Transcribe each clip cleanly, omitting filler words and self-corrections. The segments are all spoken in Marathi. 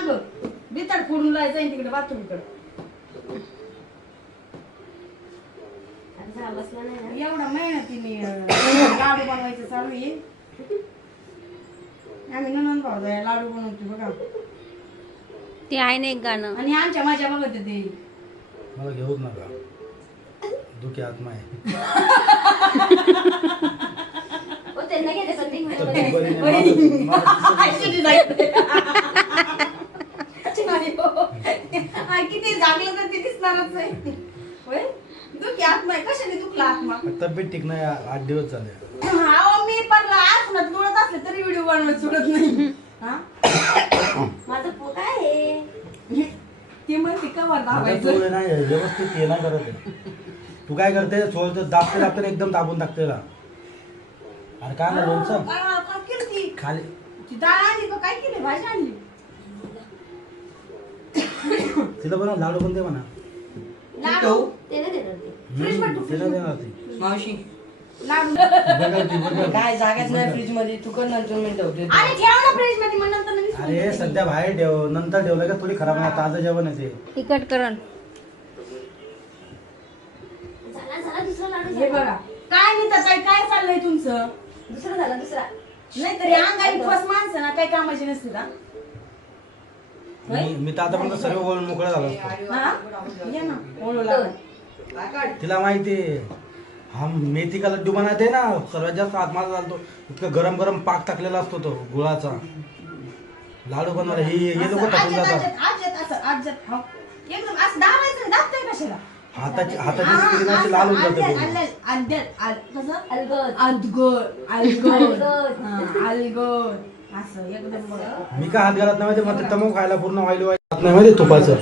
माग बिताड फोडून जायचं तिकडे बाथरूमकडे. एवढा मेहनतीने लाडू बनवायचं चालू आहे. आम्ही ननंद भाऊ लाडू बनवतो बघा. ते आहे ना एक गाणं. आणि आमच्या माझ्या बघत ते मला घेऊच नका, दुखी आत्मा आहे. त्यांना घेते संधी किती जागलं तर ते दिसणारच आहे. दुखी आत्मा आहे. कशाने दुखला आत्मा? तब्येत ठीक नाही, 8 दिवस झाले. हा मी पण आसनात डोळत असले तरी व्हिडिओ बनवत सोडत नाही. माझं पो काय आहे ती म्हणते कवर आता दाबायचं. तू नाही व्यवस्थित हे नाही करत आहे. तू काय करते, सोळचं दाबते दाबते एकदम दाबून टाकते ना. अरे काय ना लोणचं काय केलं ती? खाली ती डाळ आणली का काय केली? भाजी आणली. तिला बनव लाडू पण दे म्हणा. लाडू ते नाही देणार ते. तिला देणार ती. मावशी लाडू बघा ती, बघा. काय जागाच नाही फ्रीज मध्ये, तू कर नंतर मी ठेवते. अरे ठेव ना फ्रीज मध्ये, मग नंतर नवीन सुरू अरे करते. सध्या बाहेर ठेव, नंतर ठेवलं का थोडी खराब आहे. ताजं जेवण आहे ते. तिखट करण झाला झाला दुसरा लाडू हे बघा काय नाही तर काय चाललंय तुमचं? दुसरा झाला दुसरा. नाही तरी अंगाई फस माणसं ना काही कामाची नसते का? मी तर आतापर्यंत सर्व बोलून मोकळा झालो असतो. हा? ये ना ओळू लागा. तिला माहिती आहे, हा मेथी का लड्डू बनवते ना, सर्वात जास्त हात माझा चालतो. इतकं गरम गरम पाक टाकलेला असतो तो गुळाचा. लाडू बनवायला हे लोक टाकून जातात. आज्यात हो. एकदम असं दाबायचं, दाबतोय कशाला? हाताची स्क्रीन अशी लाल होऊन जाते पूर्ण. असं एकदम बरं. मी काय हात घालत नाही माहिती, मग तमो खायला पूर्ण ऑइल हात नाही माहिती तुपाचं.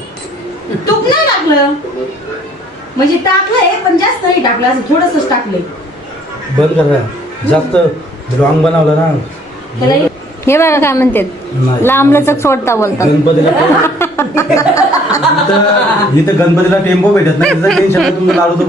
तूप नाही टाकलं म्हणजे टाकलंय पण जास्त नाही टाकलं, असं थोडंसंच टाकलंय. बंद करा, जास्त रॉंग बनवलं ना. हे बघा काय म्हणतात, नाही. लांबलचक सोडता बोलतात. गणपतीला इथं गणपतीला टेम्पो भेटत नाही, टेन्शन तुमचं लाडू तो